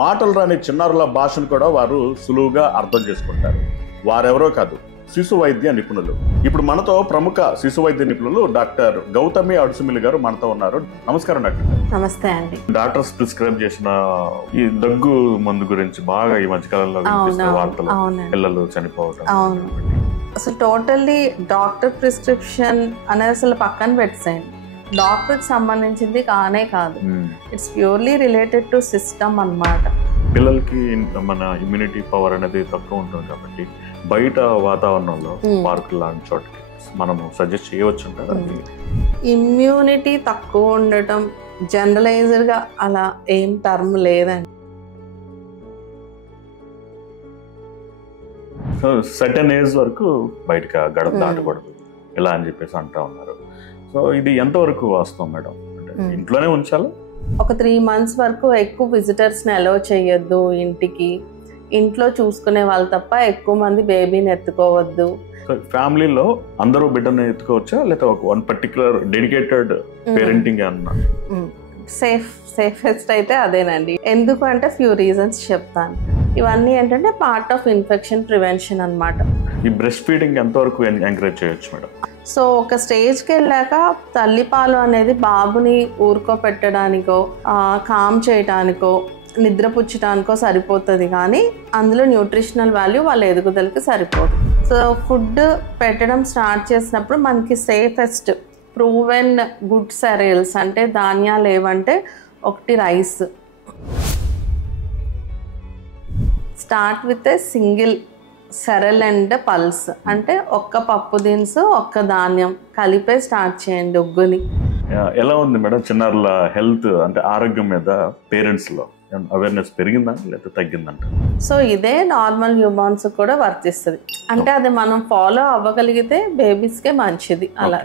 మాటలు రాని చిన్నారుల భాషను కూడా వారు సులువుగా అర్థం చేసుకుంటారు. వారెవరో కాదు, శిశు వైద్య నిపుణులు. ఇప్పుడు మనతో ప్రముఖ శిశు వైద్య నిపుణులు డాక్టర్ గౌతమి అడుసుమిల్లి గారు మనతో ఉన్నారు. నమస్కారం డాక్టర్. నమస్తే అండి. డాక్టర్స్ ప్రిస్క్రైబ్ చేసిన ఈ దగ్గు మందు గురించి బాగా ఈ మధ్యకాలంలో వార్తలు, పిల్లలు చనిపోవడం. అసలు టోటల్లీ డాక్టర్ ప్రిస్క్రిప్షన్ అనేది అసలు పక్కన పెట్టేయండి. డాక్టర్ కి సంబంధించింది కానే కాదు. It's purely related to system అన్నమాట. పిల్లలకి మన ఇమ్యూనిటీ పవర్ అనేది తక్కువ ఉంటుంది కాబట్టి బయట వాతావరణంలో పార్కు లాంటి చోటకి మనము సజెస్ట్ చేయవచ్చు. ఇమ్యూనిటీ తక్కువ ఉండటం జనరలైజ్డ్ గా అలా ఏం టర్మ్ లేదండి. సో సర్టెన్ ఏజ్ వరకు బయటకు గడప దాటకూడదు ఇలా అని చెప్పేసి అంటా ఉన్నారు. సో ఇది ఎంతవరకు వాస్తవం మేడం? అంటే ఇంట్లోనే ఉంచాలి? ఒక 3 months వరకు ఎక్కువ విజిటర్స్ ని అలౌ చేయొద్దు ఇంటికి. ఇంట్లో చూసుకునే వాళ్ళు తప్ప ఎక్కువ మంది బేబీని ఎత్తుకోవద్దు. ఫ్యామిలీలో అందరూ బిడ్డను ఎత్తుకోవచ్చా లేదా వన్ పర్టికులర్ డెడికేటెడ్ పేరెంటింగ్ అన్నా? సేఫెస్ట్ అయితే అదేనండి. ఎందుకు అంటే ఫ్యూ రీజన్స్ చెప్తాను. ఇవన్నీ ఏంటంటే పార్ట్ ఆఫ్ ఇన్ఫెక్షన్ ప్రివెన్షన్ అన్నమాట. ఈ బ్రెస్ట్ ఫీడింగ్ ఎంతవరకు ఎంకరేజ్ చేయొచ్చు మేడం? సో ఒక స్టేజ్కి వెళ్ళాక తల్లిపాలు అనేది బాబుని ఊరుకోపెట్టడానికో కామ్ చేయడానికో నిద్రపుచ్చడానికో సరిపోతుంది, కానీ అందులో న్యూట్రిషనల్ వాల్యూ వాళ్ళ ఎదుగుదలకి సరిపోదు. సో ఫుడ్ పెట్టడం స్టార్ట్ చేసినప్పుడు మనకి సేఫెస్ట్ ప్రూవెన్ గుడ్ సెరియల్స్ అంటే ధాన్యాలు ఏవంటే ఒకటి rice. Start with a single cereal and pulse అంటే ఒక్క పప్పు దినుసు ఒక్క ధాన్యం కలిపే స్టార్ట్ చేయండి ఉగ్గుని. ఎలా ఉంది మేడం చిన్నారుల హెల్త్ అంటే ఆరోగ్యం మీద పేరెంట్స్ లో అవేర్నెస్ పెరిగిందా లేదా తగ్గిందంట? సో ఇదే నార్మల్ న్యూబార్న్స్ కూడా వర్తిస్తుంది. అంటే అది మనం ఫాలో అవ్వగలిగితే బేబీస్కే మంచిది. అలా